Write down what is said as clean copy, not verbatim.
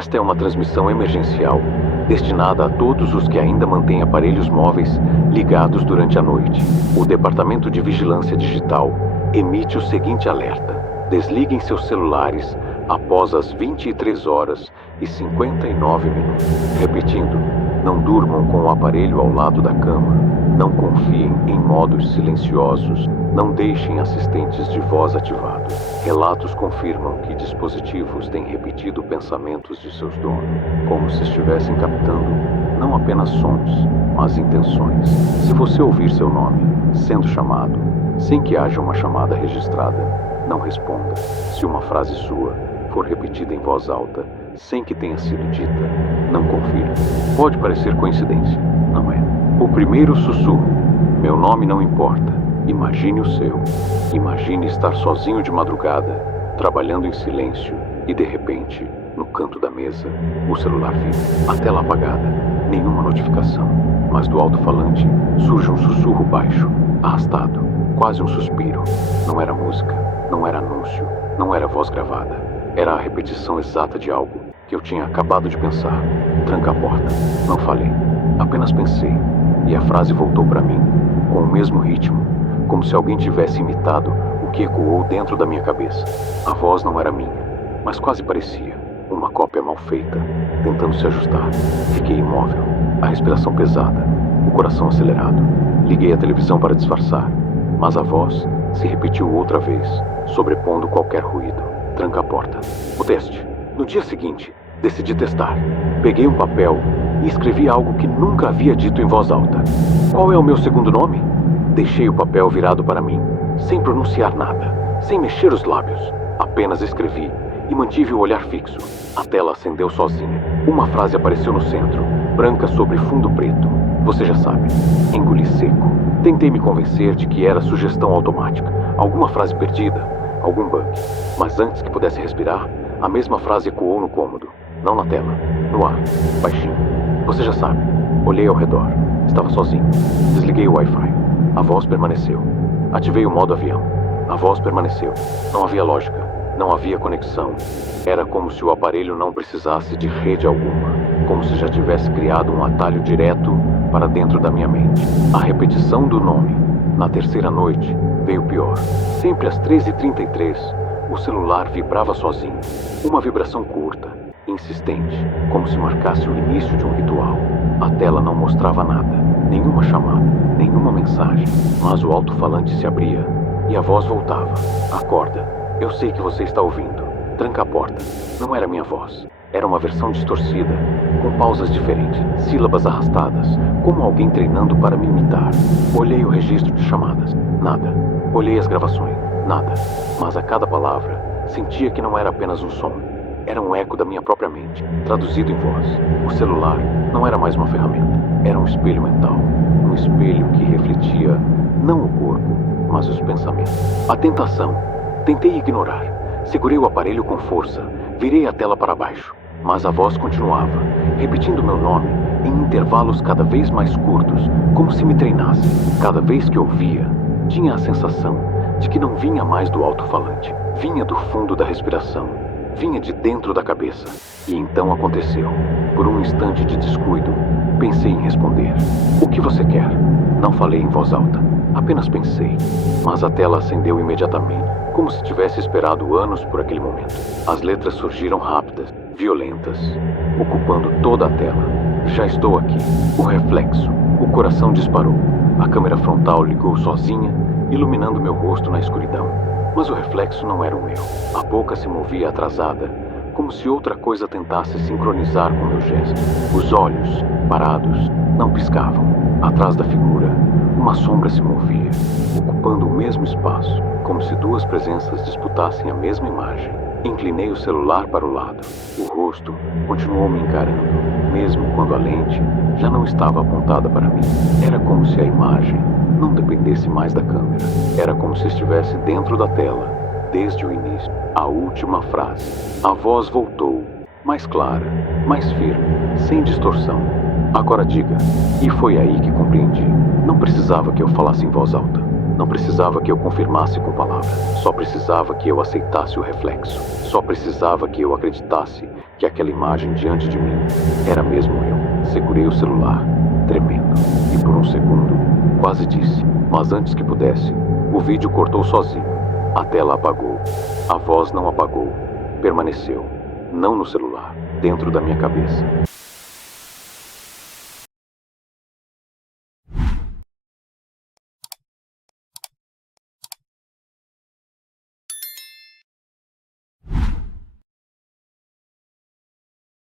Esta é uma transmissão emergencial destinada a todos os que ainda mantêm aparelhos móveis ligados durante a noite. O Departamento de Vigilância Digital emite o seguinte alerta: desliguem seus celulares após as 23 horas e 59 minutos. Repetindo, não durmam com o aparelho ao lado da cama, não confiem em modos silenciosos, não deixem assistentes de voz ativados. Relatos confirmam que dispositivos têm repetido pensamentos de seus donos, como se estivessem captando não apenas sons, mas intenções. Se você ouvir seu nome sendo chamado, sem que haja uma chamada registrada, não responda. Se uma frase sua for repetida em voz alta, sem que tenha sido dita, não confira. Pode parecer coincidência, não é? O primeiro sussurro: meu nome não importa. Imagine o seu. Imagine estar sozinho de madrugada, trabalhando em silêncio, e de repente, no canto da mesa, o celular vibra. A tela apagada, nenhuma notificação, mas do alto-falante surge um sussurro baixo, arrastado, quase um suspiro. Não era música, não era anúncio, não era voz gravada. Era a repetição exata de algo que eu tinha acabado de pensar. Tranca a porta. Não falei, apenas pensei, e a frase voltou para mim, com o mesmo ritmo, como se alguém tivesse imitado o que ecoou dentro da minha cabeça. A voz não era minha, mas quase parecia. Uma cópia mal feita, tentando se ajustar. Fiquei imóvel, a respiração pesada, o coração acelerado. Liguei a televisão para disfarçar, mas a voz se repetiu outra vez, sobrepondo qualquer ruído. Tranca a porta. O teste. No dia seguinte, decidi testar. Peguei um papel e escrevi algo que nunca havia dito em voz alta. Qual é o meu segundo nome? Deixei o papel virado para mim, sem pronunciar nada, sem mexer os lábios. Apenas escrevi e mantive o olhar fixo. A tela acendeu sozinha. Uma frase apareceu no centro, branca sobre fundo preto. Você já sabe. Engoli seco. Tentei me convencer de que era sugestão automática, alguma frase perdida, algum bug. Mas antes que pudesse respirar, a mesma frase ecoou no cômodo. Não na tela, no ar, baixinho. Você já sabe. Olhei ao redor. Estava sozinho. Desliguei o Wi-Fi. A voz permaneceu. Ativei o modo avião. A voz permaneceu. Não havia lógica. Não havia conexão. Era como se o aparelho não precisasse de rede alguma. Como se já tivesse criado um atalho direto para dentro da minha mente. A repetição do nome. Na terceira noite, veio pior. Sempre às 13h33, o celular vibrava sozinho. Uma vibração curta, insistente, como se marcasse o início de um ritual. A tela não mostrava nada. Nenhuma chamada, nenhuma mensagem. Mas o alto-falante se abria e a voz voltava. Acorda. Eu sei que você está ouvindo. Tranca a porta. Não era minha voz. Era uma versão distorcida, com pausas diferentes, sílabas arrastadas, como alguém treinando para me imitar. Olhei o registro de chamadas. Nada. Olhei as gravações. Nada. Mas a cada palavra, sentia que não era apenas um som. Era um eco da minha própria mente, traduzido em voz. O celular não era mais uma ferramenta. Era um espelho mental. Um espelho que refletia não o corpo, mas os pensamentos. A tentação. Tentei ignorar. Segurei o aparelho com força. Virei a tela para baixo. Mas a voz continuava, repetindo meu nome em intervalos cada vez mais curtos, como se me treinasse. Cada vez que ouvia, tinha a sensação de que não vinha mais do alto-falante. Vinha do fundo da respiração. Vinha de dentro da cabeça. E então aconteceu. Por um instante de descuido, pensei em responder. O que você quer? Não falei em voz alta. Apenas pensei. Mas a tela acendeu imediatamente, como se tivesse esperado anos por aquele momento. As letras surgiram rápidas, violentas, ocupando toda a tela. Já estou aqui. O reflexo. O coração disparou. A câmera frontal ligou sozinha, iluminando meu rosto na escuridão. Mas o reflexo não era o meu. A boca se movia atrasada, como se outra coisa tentasse sincronizar com meu gesto. Os olhos, parados, não piscavam. Atrás da figura, uma sombra se movia, ocupando o mesmo espaço, como se duas presenças disputassem a mesma imagem. Inclinei o celular para o lado. O rosto continuou me encarando, mesmo quando a lente já não estava apontada para mim. Era como se a imagem não dependesse mais da câmera. Era como se estivesse dentro da tela, desde o início. A última frase. A voz voltou, mais clara, mais firme, sem distorção. Agora diga. E foi aí que compreendi. Não precisava que eu falasse em voz alta. Não precisava que eu confirmasse com palavras. Só precisava que eu aceitasse o reflexo. Só precisava que eu acreditasse que aquela imagem diante de mim era mesmo eu. Segurei o celular, tremendo, e por um segundo quase disse, mas antes que pudesse, o vídeo cortou sozinho. A tela apagou. A voz não apagou. Permaneceu, não no celular, dentro da minha cabeça.